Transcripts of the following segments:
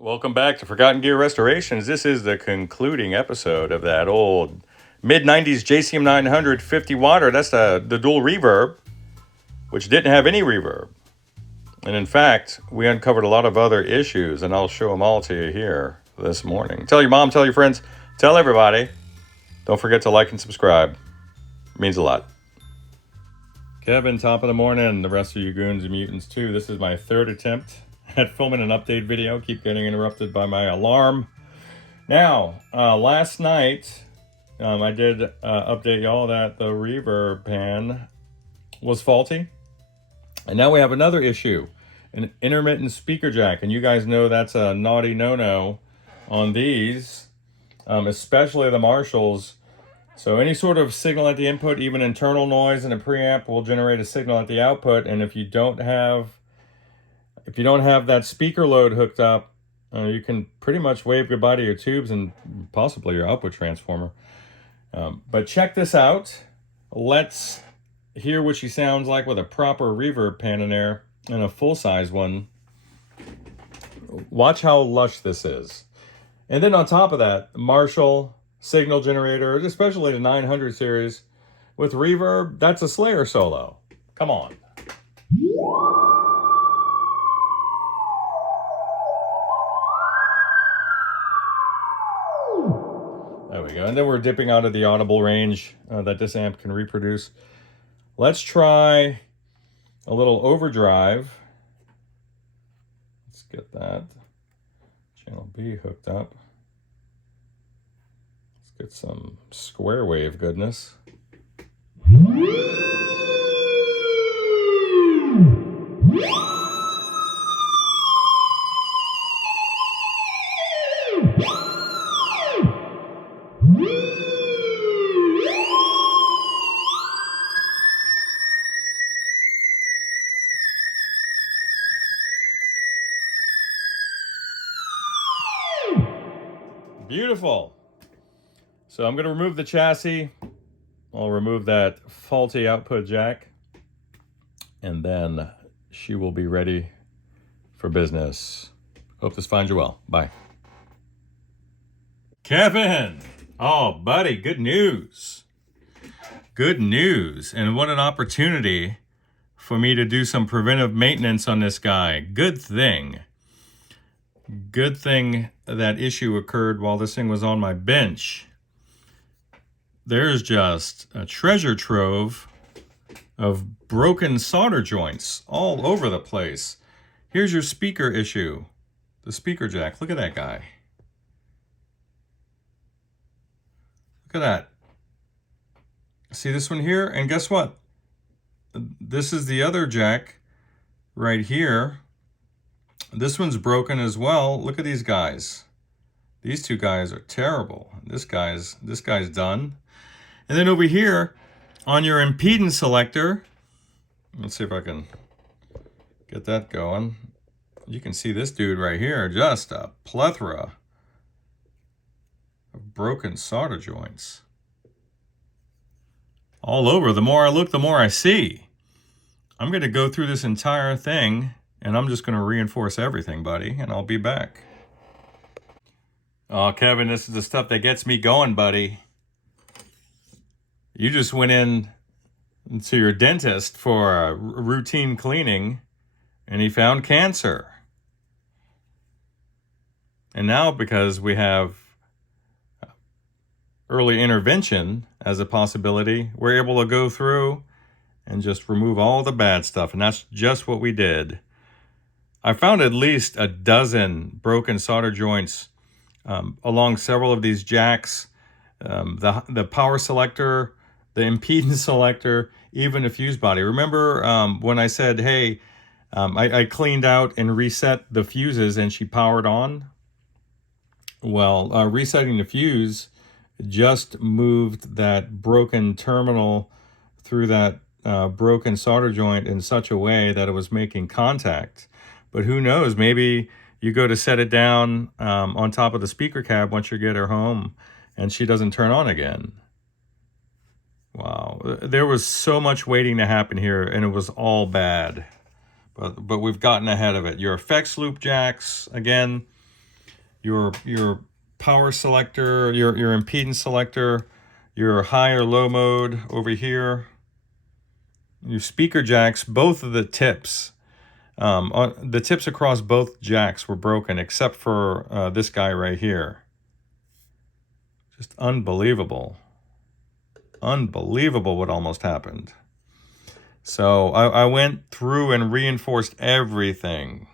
Welcome back to Forgotten Gear Restorations. This is the concluding episode of that old mid-90s JCM900 50-watter. That's the dual reverb, which didn't have any reverb. And in fact, we uncovered a lot of other issues, and I'll show them all to you here this morning. Tell your mom, tell your friends, tell everybody. Don't forget to like and subscribe. It means a lot. Kevin, top of the morning. The rest of you goons and mutants too. This is my third attempt at filming an update video. Keep getting interrupted by my alarm. Now, last night, I did update y'all that the reverb pan was faulty. And now we have another issue, an intermittent speaker jack. And you guys know that's a naughty no-no on these, especially the Marshalls. So any sort of signal at the input, even internal noise in a preamp, will generate a signal at the output. And if you don't have that speaker load hooked up, you can pretty much wave goodbye to your tubes and possibly your output transformer. But check this out. Let's hear what she sounds like with a proper reverb pan in there and a full-size one. Watch how lush this is. And then on top of that, Marshall signal generator, especially the 900 series with reverb, that's a Slayer solo. Come on. There we go. And then we're dipping out of the audible range that this amp can reproduce. Let's try a little overdrive. Let's get that channel B hooked up. Let's get some square wave goodness. Beautiful. So I'm going to remove the chassis. I'll remove that faulty output jack. And then she will be ready for business. Hope this finds you well. Bye. Kevin! Oh, buddy, good news. Good news. And what an opportunity for me to do some preventive maintenance on this guy. Good thing. Good thing that issue occurred while this thing was on my bench. There's just a treasure trove of broken solder joints all over the place. Here's your speaker issue. The speaker jack. Look at that guy. Look at that. See this one here? And guess what? This is the other jack right here. This one's broken as well. Look at these guys. These two guys are terrible. This guy's done. And then over here on your impedance selector, let's see if I can get that going. You can see this dude right here, just a plethora of broken solder joints. All over. The more I look, the more I see. I'm going to go through this entire thing and I'm just going to reinforce everything, buddy, and I'll be back. Oh, Kevin, this is the stuff that gets me going, buddy. You just went in to your dentist for a routine cleaning, and he found cancer. And now, because we have early intervention as a possibility, we're able to go through and just remove all the bad stuff, and that's just what we did. I found at least a dozen broken solder joints along several of these jacks, the power selector, the impedance selector, even a fuse body. Remember when I said, hey, I cleaned out and reset the fuses and she powered on? Well, resetting the fuse just moved that broken terminal through that broken solder joint in such a way that it was making contact. But who knows, maybe you go to set it down on top of the speaker cab once you get her home and she doesn't turn on again. Wow, there was so much waiting to happen here and it was all bad. But we've gotten ahead of it. Your effects loop jacks, again, your power selector, your impedance selector, your high or low mode over here, your speaker jacks, both of the tips. The tips across both jacks were broken except for this guy right here. Just unbelievable. Unbelievable what almost happened. So I went through and reinforced everything.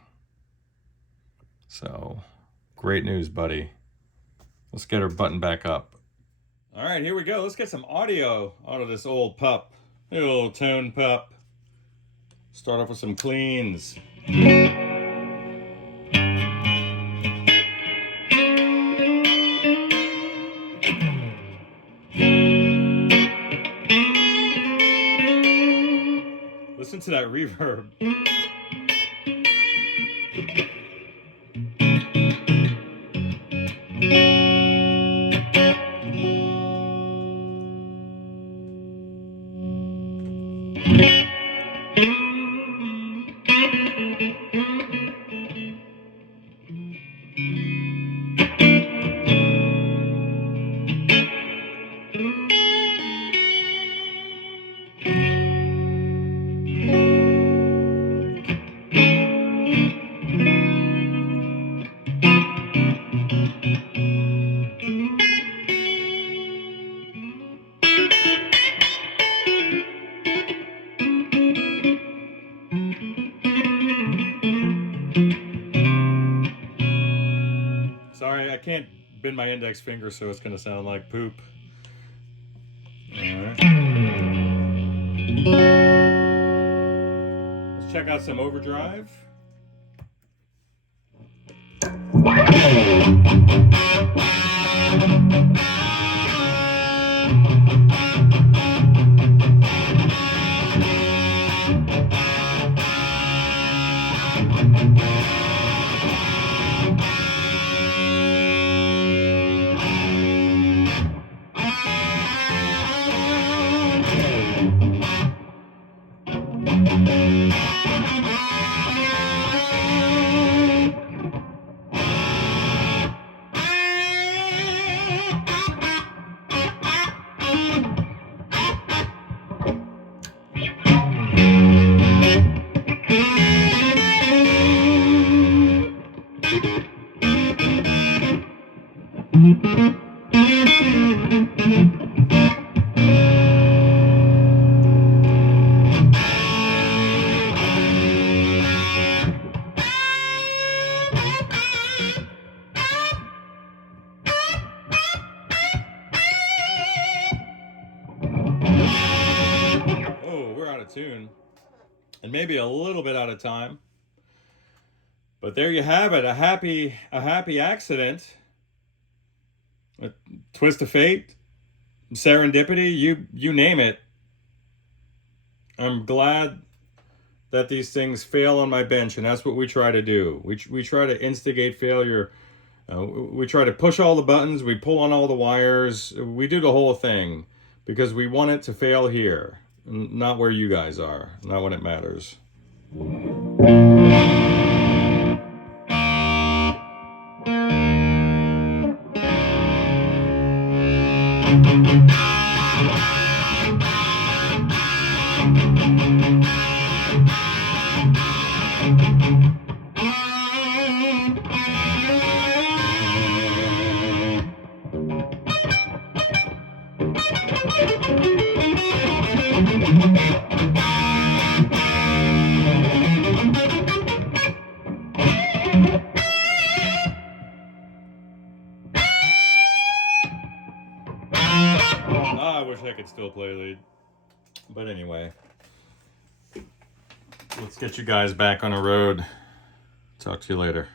So great news, buddy. Let's get her button back up. All right, here we go. Let's get some audio out of this old pup. Hey, old tone pup. Start off with some cleans. Listen to that reverb. Sorry, I can't bend my index finger, so it's going to sound like poop. All right. Let's check out some overdrive. Oh, we're out of tune. And maybe a little bit out of time. But there you have it, a happy accident. A twist of fate, serendipity, you name it. I'm glad that these things fail on my bench, and that's what we try to do. We try to instigate failure. We try to push all the buttons, we pull on all the wires, we do the whole thing because we want it to fail here, not where you guys are, not when it matters. I wish I could still play lead. But anyway, let's get you guys back on the road. Talk to you later.